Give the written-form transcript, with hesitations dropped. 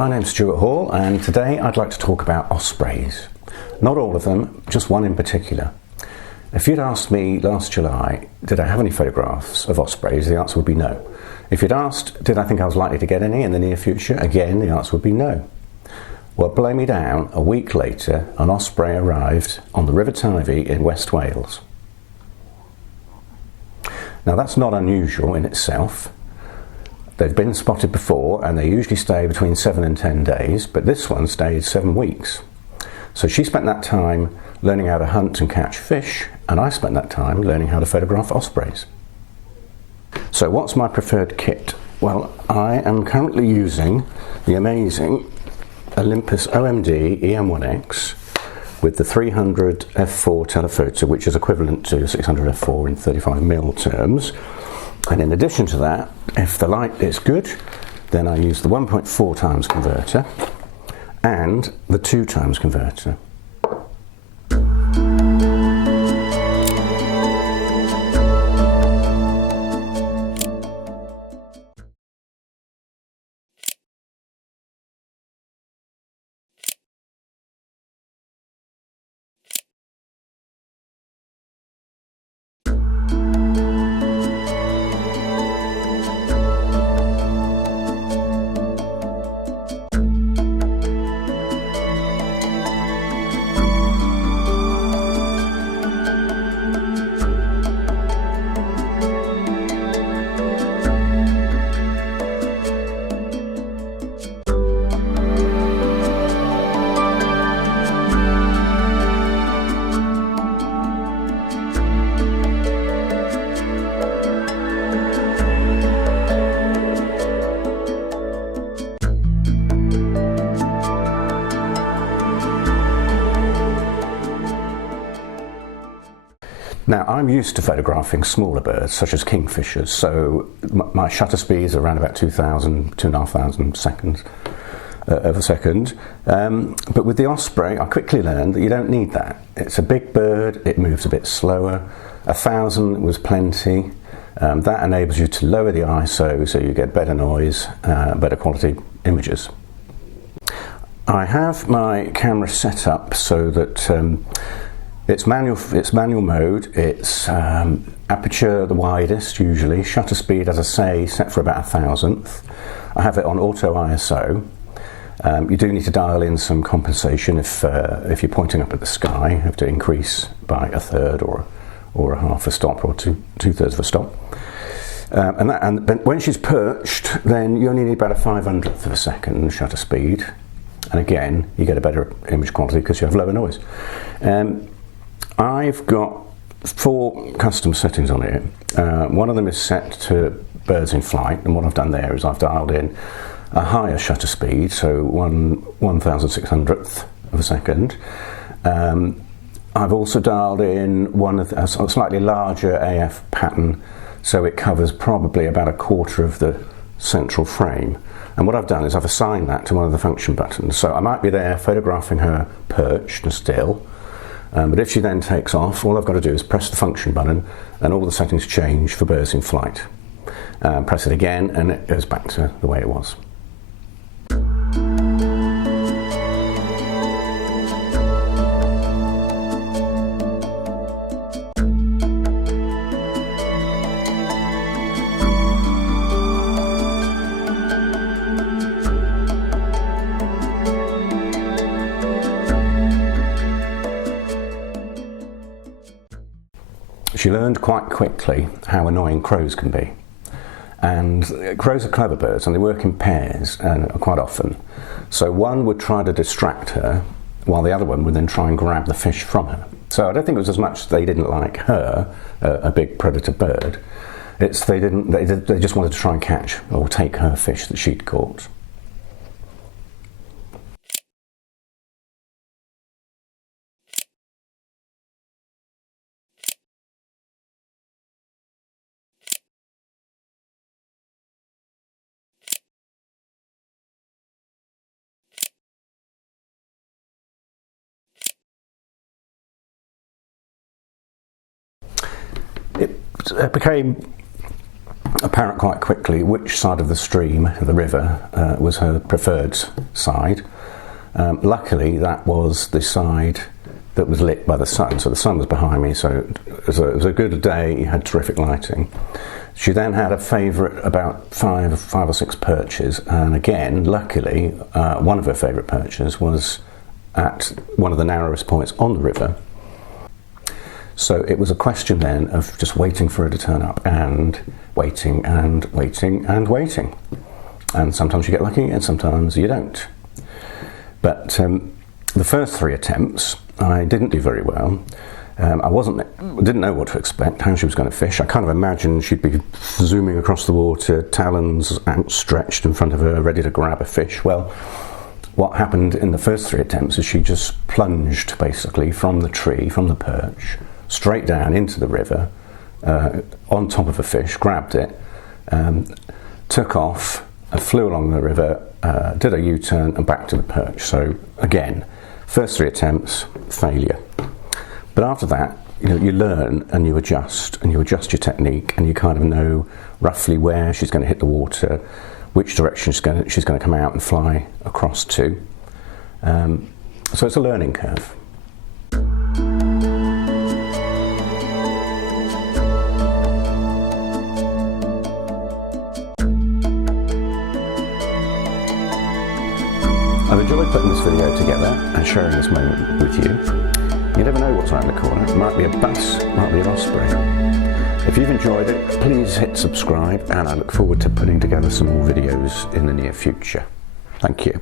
my name's Stuart Hall and today I'd like to talk about Ospreys. Not all of them, just one in particular. If you'd asked me last July, did I have any photographs of Ospreys, the answer would be no. If you'd asked, did I think I was likely to get any in the near future, again the answer would be no. Well, blow me down, a week later an Osprey arrived on the River Teifi in West Wales. Now that's not unusual in itself. They've been spotted before and they usually stay between 7 and 10 days, but this one stayed 7 weeks. So she spent that time learning how to hunt and catch fish, and I spent that time learning how to photograph ospreys. So what's my preferred kit? Well, I am currently using the amazing Olympus OMD EM1X with the 300 f4 telephoto, which is equivalent to 600 f4 in 35mm terms. And in addition to that, if the light is good, then I use the 1.4 times converter and the 2 times converter. Now, I'm used to photographing smaller birds, such as kingfishers, so my shutter speeds are around about 2,500 seconds of a second. But with the Osprey, I quickly learned that you don't need that. It's a big bird, it moves a bit slower. 1,000 was plenty. That enables you to lower the ISO so you get better noise, better quality images. I have my camera set up so that it's manual mode, it's aperture the widest usually, shutter speed, as I say, set for about 1,000th. I have it on auto ISO. You do need to dial in some compensation if you're pointing up at the sky. You have to increase by 1/3 or a half a stop or two-thirds of a stop. And when she's perched, then you only need about a 500th of a second shutter speed. And again, you get a better image quality because you have lower noise. I've got 4 custom settings on here. One of them is set to birds in flight, and what I've done there is I've dialed in a higher shutter speed, so 1/1600th of a second. I've also dialed in a slightly larger AF pattern, so it covers probably about 1/4 of the central frame. And what I've done is I've assigned that to one of the function buttons. So I might be there photographing her perched and still, but if she then takes off, all I've got to do is press the function button and all the settings change for birds in flight. Press it again and it goes back to the way it was. She learned quite quickly how annoying crows can be. And crows are clever birds and they work in pairs quite often. So one would try to distract her while the other one would then try and grab the fish from her. So I don't think it was as much they didn't like her, a big predator bird. It's they just wanted to try and catch or take her fish that she'd caught. It became apparent quite quickly which side of the stream, the river, was her preferred side. Luckily, that was the side that was lit by the sun, so the sun was behind me, so it was a good day, had terrific lighting. She then had a favourite about five or six perches, and again, luckily, one of her favourite perches was at one of the narrowest points on the river. So it was a question then of just waiting for her to turn up, and waiting and waiting and waiting. And sometimes you get lucky and sometimes you don't. But the first 3 attempts, I didn't do very well. I didn't know what to expect, how she was going to fish. I kind of imagined she'd be zooming across the water, talons outstretched in front of her, ready to grab a fish. Well, what happened in the first 3 attempts is she just plunged, basically, from the tree, from the perch, straight down into the river, on top of a fish, grabbed it, took off, flew along the river, did a U-turn and back to the perch. So again, first 3 attempts, failure. But after that, you learn and you adjust your technique, and you kind of know roughly where she's going to hit the water, which direction she's going to come out and fly across to. So it's a learning curve. I've enjoyed putting this video together and sharing this moment with you. You never know what's around the corner. It might be a bass, it might be an osprey. If you've enjoyed it, please hit subscribe, and I look forward to putting together some more videos in the near future. Thank you.